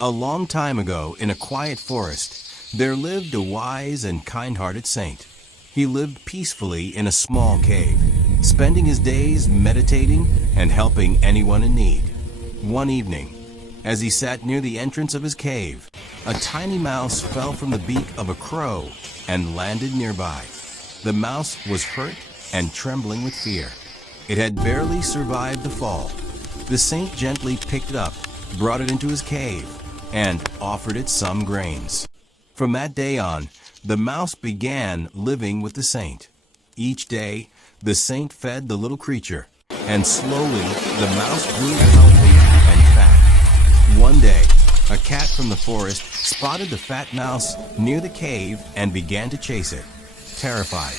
A long time ago, in a quiet forest, there lived a wise and kind-hearted saint. He lived peacefully in a small cave, spending his days meditating and helping anyone in need. One evening, as he sat near the entrance of his cave, a tiny mouse fell from the beak of a crow and landed nearby. The mouse was hurt and trembling with fear. It had barely survived the fall. The saint gently picked it up, brought it into his cave, and offered it some grains. From that day on, the mouse began living with the saint. Each day, the saint fed the little creature, and slowly the mouse grew healthy and fat. One day, a cat from the forest spotted the fat mouse near the cave and began to chase it. Terrified,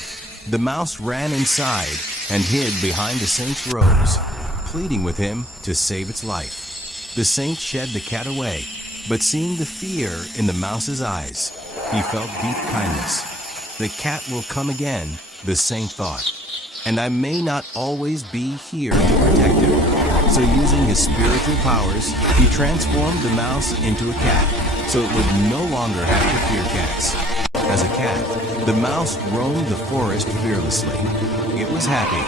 the mouse ran inside and hid behind the saint's robes, pleading with him to save its life. The saint shed the cat away, but seeing the fear in the mouse's eyes, he felt deep kindness. The cat will come again, the saint thought, and I may not always be here to protect him. So using his spiritual powers, he transformed the mouse into a cat, so it would no longer have to fear cats. As a cat, the mouse roamed the forest fearlessly. It was happy,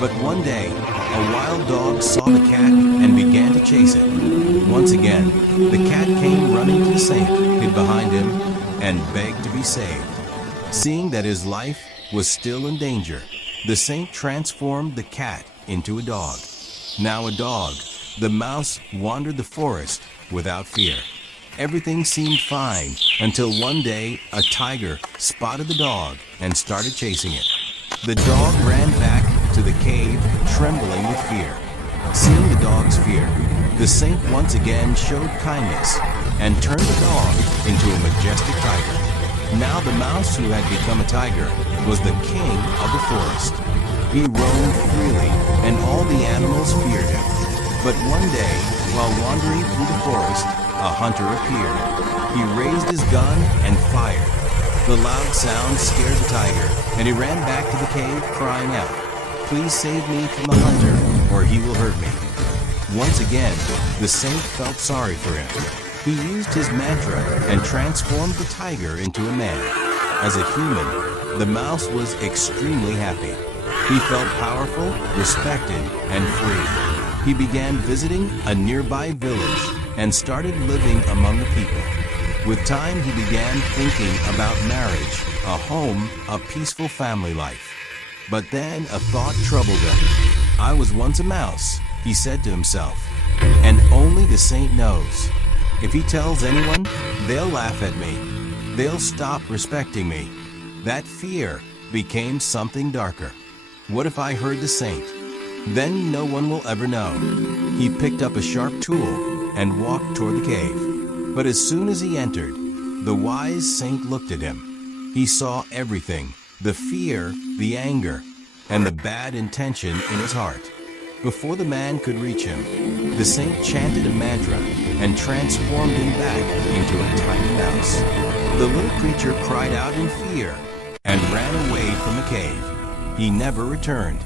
but one day, a wild dog saw the cat and began to chase it. Once again, the cat came running to the saint, hid behind him, and begged to be saved. Seeing that his life was still in danger, the saint transformed the cat into a dog. Now a dog, the mouse wandered the forest without fear. Everything seemed fine until one day a tiger spotted the dog and started chasing it. The dog ran back to the cave, trembling with fear. Seeing the dog's fear, the saint once again showed kindness and turned the dog into a majestic tiger. Now the mouse, who had become a tiger, was the king of the forest. He roamed freely, and all the animals feared him. But one day, while wandering through the forest, a hunter appeared. He raised his gun and fired. The loud sound scared the tiger, and he ran back to the cave crying out, "Please save me from the hunter, or he will hurt me." Once again, the saint felt sorry for him. He used his mantra and transformed the tiger into a man. As a human, the mouse was extremely happy. He felt powerful, respected, and free. He began visiting a nearby village and started living among the people. With time, he began thinking about marriage, a home, a peaceful family life. But then a thought troubled him. "I was once a mouse," he said to himself, "and only the saint knows. If he tells anyone, they'll laugh at me. They'll stop respecting me." That fear became something darker. What if I heard the saint? Then no one will ever know. He picked up a sharp tool and walked toward the cave. But as soon as he entered, the wise saint looked at him. He saw everything, the fear, the anger, and the bad intention in his heart. Before the man could reach him, the saint chanted a mantra and transformed him back into a tiny mouse. The little creature cried out in fear and ran away from the cave. He never returned.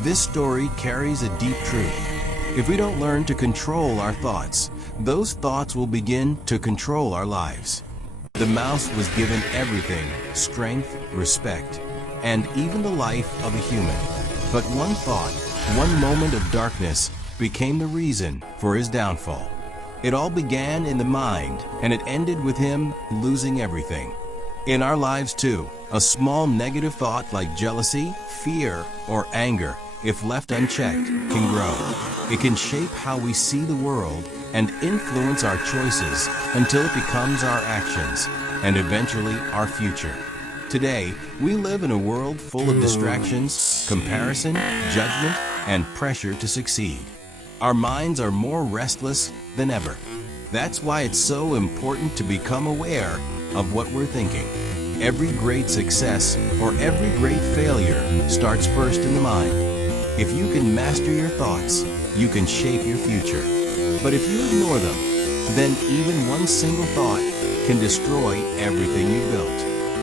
This story carries a deep truth. If we don't learn to control our thoughts, those thoughts will begin to control our lives. The mouse was given everything: strength, respect, and even the life of a human. But one thought, one moment of darkness, became the reason for his downfall. It all began in the mind, and it ended with him losing everything. In our lives too, a small negative thought like jealousy, fear, or anger, if left unchecked, can grow. It can shape how we see the world and influence our choices until it becomes our actions and eventually our future. Today, we live in a world full of distractions, comparison, judgment, and pressure to succeed. Our minds are more restless than ever. That's why it's so important to become aware of what we're thinking. Every great success or every great failure starts first in the mind. If you can master your thoughts, you can shape your future. But if you ignore them, then even one single thought can destroy everything you've built.